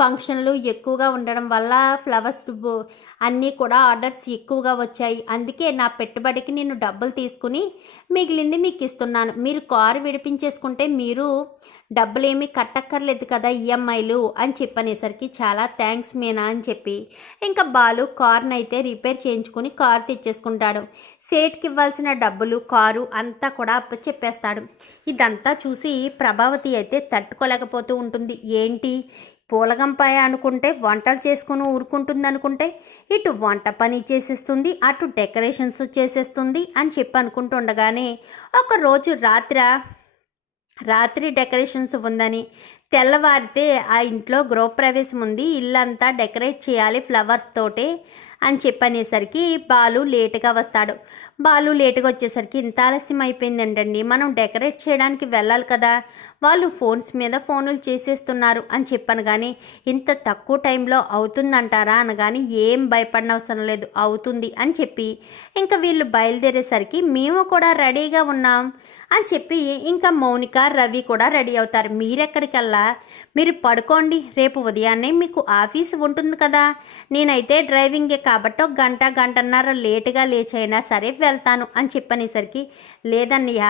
ఫంక్షన్లు ఎక్కువగా ఉండడం వల్ల ఫ్లవర్స్ అన్నీ కూడా ఆర్డర్స్ ఎక్కువగా వచ్చాయి. అందుకే నా పెట్టుబడికి నేను డబ్బులు తీసుకుని మిగిలింది మీకు ఇస్తున్నాను మీరు కారు విడిపించేసుకుంటే మీరు డబ్బులేమీ కట్టక్కర్లేదు కదా ఈఎంఐలు అని చెప్పనేసరికి చాలా థ్యాంక్స్ మీనా అని చెప్పి ఇంకా బాలు కార్ని అయితే రిపేర్ చేయించుకుని కారు తెచ్చేసుకుంటాడు. సేట్కి ఇవ్వాల్సిన డబ్బులు కారు అంతా కూడా అప్ప చెప్పేస్తాడు. ఇదంతా చూసి ప్రభావతి అయితే తట్టుకోలేకపోతూ ఉంటుంది. ఏంటి? పూలగంపాయ అనుకుంటే వంటలు చేసుకుని ఊరుకుంటుంది అనుకుంటే ఇటు వంట పని చేసేస్తుంది అటు డెకరేషన్స్ చేసేస్తుంది అని చెప్పి అనుకుంటుండగానే ఒక రోజు రాత్రి రాత్రి డెకరేషన్స్ ఉందని తెల్లవారితే ఆ ఇంట్లో గృహప్రవేశం ఉంది ఇల్లంతా డెకరేట్ చేయాలి ఫ్లవర్స్ తోటే అని చెప్పనేసరికి బాలు లేటుగా వస్తాడు. బాలు లేటుగా వచ్చేసరికి ఇంత ఆలస్యం అయిపోయిందంటండి మనం డెకరేట్ చేయడానికి వెళ్ళాలి కదా వాళ్ళు ఫోన్స్ మీద ఫోనులు చేసేస్తున్నారు అని చెప్పాను కానీ ఇంత తక్కువ టైంలో అవుతుందంటారా అనగాని ఏం భయపడిన అవసరం లేదు అవుతుంది అని చెప్పి ఇంకా వీళ్ళు బయలుదేరేసరికి మేము కూడా రెడీగా ఉన్నాం అని చెప్పి ఇంకా మౌనిక రవి కూడా రెడీ అవుతారు. మీరెక్కడికల్లా మీరు పడుకోండి రేపు ఉదయాన్నే మీకు ఆఫీస్ ఉంటుంది కదా. నేనైతే డ్రైవింగే కాబట్టి ఒక గంట గంటన్నర లేటుగా లేచైనా సరే వెళ్తాను అని చెప్పనేసరికి లేదన్నయ్య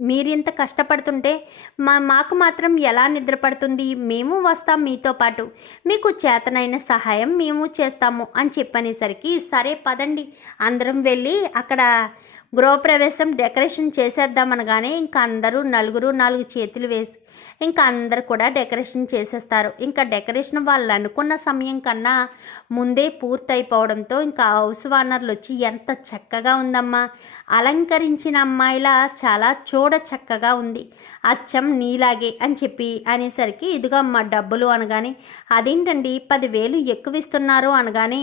మీరింత కష్టపడుతుంటే మా మాకు మాత్రం ఎలా నిద్రపడుతుంది? మేము వస్తాం మీతో పాటు. మీకు చేతనైన సహాయం మేము చేస్తాము అని చెప్పనేసరికి సరే పదండి. అందరం వెళ్ళి అక్కడ గృహప్రవేశం డెకరేషన్ చేసేద్దామనగానే ఇంకా అందరూ నలుగురు నాలుగు చేతులు వేసి ఇంకా అందరు కూడా డెకరేషన్ చేసేస్తారు. ఇంకా డెకరేషన్ వాళ్ళు అనుకున్న సమయం కన్నా ముందే పూర్తయిపోవడంతో ఇంకా హౌస్ వానర్లు వచ్చి ఎంత చక్కగా ఉందమ్మా. అలంకరించిన అమ్మాయిలా చాలా చూడ చక్కగా ఉంది. అచ్చం నీలాగే అని చెప్పి అనేసరికి ఇదిగో అమ్మ డబ్బులు అనగానే అదేంటండి పదివేలు ఎక్కువ ఇస్తున్నారు అనగానే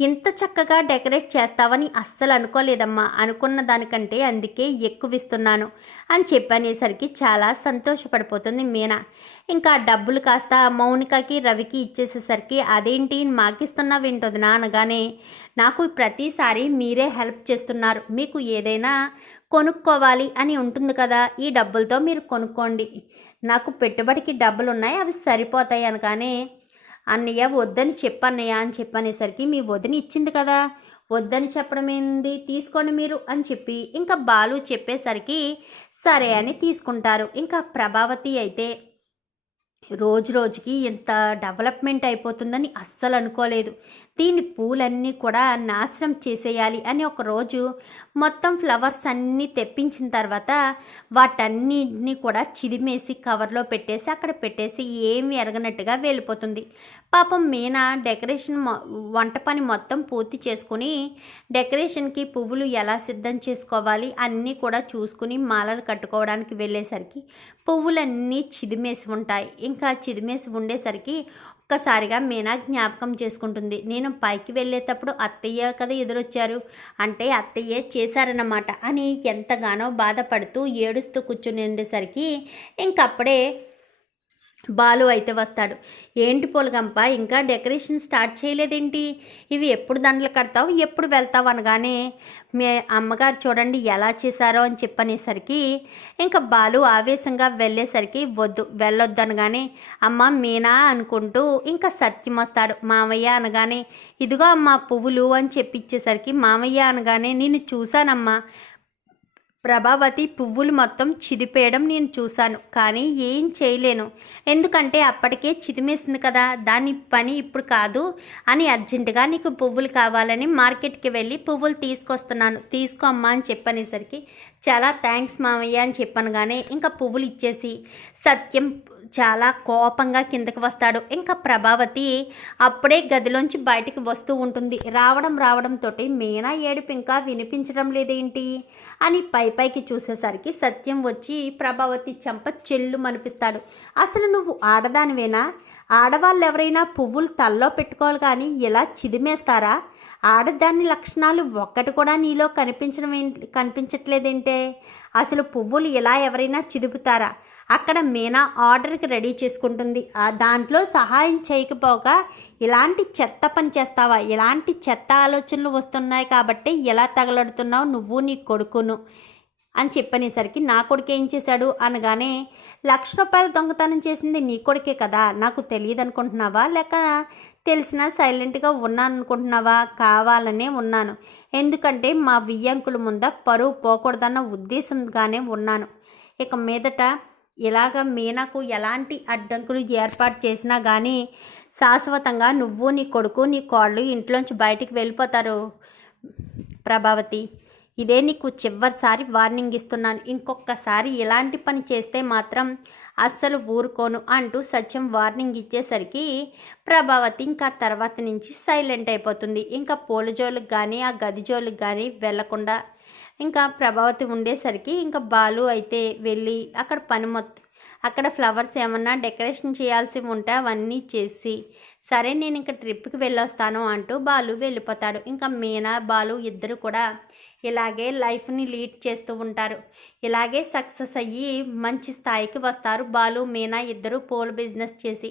ఇంత చక్కగా డెకరేట్ చేస్తావని అస్సలు అనుకోలేదమ్మా. అనుకున్న దానికంటే అందుకే ఎక్కువ ఇస్తున్నాను అని చెప్పనేసరికి చాలా సంతోషపడిపోతుంది మీనా. ఇంకా డబ్బులు కాస్త మౌనికకి రవికి ఇచ్చేసేసరికి అదేంటి మాకిస్తున్నా వింటుందినా అనగానే నాకు ప్రతిసారి మీరే హెల్ప్ చేస్తున్నారు. మీకు ఏదైనా కొనుక్కోవాలి అని ఉంటుంది కదా ఈ డబ్బులతో మీరు కొనుక్కోండి. నాకు పెట్టుబడికి డబ్బులు ఉన్నాయి అవి సరిపోతాయి అనగానే అన్నయ్య వద్దని చెప్పన్నయ్య అని చెప్పనేసరికి మీ వదిన ఇచ్చింది కదా. వద్దని చెప్పడం ఏంది? తీసుకోండి మీరు అని చెప్పి ఇంకా బాలు చెప్పేసరికి సరే అని తీసుకుంటారు. ఇంకా ప్రభావతి అయితే రోజు రోజుకి ఇంత డెవలప్మెంట్ అయిపోతుందని అస్సలు అనుకోలేదు. దీని పూలన్నీ కూడా నాశనం చేసేయాలి అని ఒక రోజు మొత్తం ఫ్లవర్స్ అన్నీ తెప్పించిన తర్వాత వాటన్నిటిని కూడా చిరిమేసి కవర్లో పెట్టేసి అక్కడ పెట్టేసి ఏమి ఎరగనట్టుగా వెళ్ళిపోతుంది పాపం మీనా డెకరేషన్ వంట పని మొత్తం పూర్తి చేసుకుని డెకరేషన్కి పువ్వులు ఎలా సిద్ధం చేసుకోవాలి అన్నీ కూడా చూసుకుని మాలలు కట్టుకోవడానికి వెళ్ళేసరికి పువ్వులన్నీ చిదిమేసి ఉంటాయి. ఇంకా చిదిమేసి ఉండేసరికి ఒక్కసారిగా మీనా జ్ఞాపకం చేసుకుంటుంది. నేను పైకి వెళ్ళేటప్పుడు అత్తయ్య కదా ఎదురొచ్చారు. అంటే అత్తయ్యే చేశారన్నమాట. అని ఎంతగానో బాధపడుతూ ఏడుస్తూ కూర్చుని ఉండేసరికి ఇంకప్పుడే బాలు అయితే వస్తాడు. ఏంటి పొలగంప? ఇంకా డెకరేషన్ స్టార్ట్ చేయలేదేంటి? ఇవి ఎప్పుడు దండలు కడతావు? ఎప్పుడు వెళ్తావు అనగానే మీ అమ్మగారు చూడండి ఎలా చేశారో అని చెప్పనేసరికి ఇంకా బాలు ఆవేశంగా వెళ్ళేసరికి వద్దు వెళ్ళొద్దు అనగానే అమ్మ మీనా అనుకుంటూ ఇంకా సత్యం వస్తాడు. మామయ్య అనగానే ఇదిగో అమ్మ పువ్వులు అని చెప్పిచ్చేసరికి మామయ్య అనగానే నేను చూశానమ్మా. ప్రభావతి పువ్వులు మొత్తం చిదిపేయడం నేను చూశాను కానీ ఏం చేయలేను. ఎందుకంటే అప్పటికే చిదిమేసింది కదా దాని పని ఇప్పుడు కాదు అని అర్జెంటుగా నీకు పువ్వులు కావాలని మార్కెట్కి వెళ్ళి పువ్వులు తీసుకొస్తున్నాను. తీసుకో అమ్మా అని చెప్పనేసరికి చాలా థ్యాంక్స్ మామయ్య అని చెప్పాను కానీ ఇంకా పువ్వులు ఇచ్చేసి సత్యం చాలా కోపంగా కిందకి వస్తాడు. ఇంకా ప్రభావతి అప్పుడే గదిలోంచి బయటికి వస్తూ ఉంటుంది. రావడం రావడంతో మీనా ఏడుపు ఇంకా వినిపించడం లేదేంటి అని పై పైకి చూసేసరికి సత్యం వచ్చి ప్రభావతి చెంప చెల్లు మనిపిస్తాడు అసలు నువ్వు ఆడదానివేనా? ఆడవాళ్ళు ఎవరైనా పువ్వులు తల్లో పెట్టుకోవాలి కానీ ఇలా చిదిమేస్తారా? ఆడదాని లక్షణాలు ఒక్కటి కూడా నీలో కనిపించడం ఏంటి కనిపించట్లేదేంటే? అసలు పువ్వులు ఇలా ఎవరైనా చిదుపుతారా? అక్కడ మీనా ఆర్డర్కి రెడీ చేసుకుంటుంది. దాంట్లో సహాయం చేయకపోగా ఇలాంటి చెత్త పని చేస్తావా? ఇలాంటి చెత్త ఆలోచనలు వస్తున్నాయి కాబట్టి ఎలా తగలడుతున్నావు? నువ్వు నీ కొడుకును అని చెప్పనేసరికి నా కొడుకు ఏం చేశాడు అనగానే లక్ష రూపాయలు దొంగతనం చేసింది నీ కొడుకే కదా నాకు తెలియదు అనుకుంటున్నావా? లేక తెలిసినా సైలెంట్గా ఉన్నాను అనుకుంటున్నావా? కావాలనే ఉన్నాను. ఎందుకంటే మా వియ్యంకుల ముంద పరువు పోకూడదన్న ఉద్దేశంగానే ఉన్నాను. ఇక మీదట ఇలాగ మీనాకు ఎలాంటి అడ్డంకులు ఏర్పాటు చేసినా కానీ శాశ్వతంగా నువ్వు నీ కొడుకు నీ కోళ్ళు ఇంట్లోంచి బయటికి వెళ్ళిపోతారు. ప్రభావతి ఇదే నీకు చివరిసారి వార్నింగ్ ఇస్తున్నాను. ఇంకొకసారి ఇలాంటి పని చేస్తే మాత్రం అస్సలు ఊరుకోను అంటూ సత్యం వార్నింగ్ ఇచ్చేసరికి ప్రభావతి ఇంకా తర్వాత నుంచి సైలెంట్ అయిపోతుంది. ఇంకా పూల జోలికి కానీ ఆ గది జోలికి కానీ వెళ్ళకుండా ఇంకా ప్రభావతి ఉండేసరికి ఇంకా బాలు అయితే వెళ్ళి అక్కడ పని మొత్తం అక్కడ ఫ్లవర్స్ ఏమన్నా డెకరేషన్ చేయాల్సి ఉంటే అవన్నీ చేసి సరే నేను ఇంకా ట్రిప్కి వెళ్ళొస్తాను అంటూ బాలు వెళ్ళిపోతాడు. ఇంకా మీనా బాలు ఇద్దరు కూడా ఇలాగే లైఫ్ని లీడ్ చేస్తూ ఉంటారు. ఇలాగే సక్సెస్ అయ్యి మంచి స్థాయికి వస్తారు. బాలు మీనా ఇద్దరు పూల బిజినెస్ చేసి